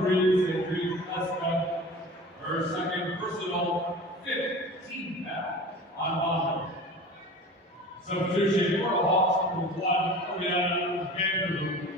3, Cedric Leska, her second personal 15 foul on Bonner. Substitution for the Hawks, number 1, Oriana Vanderloop.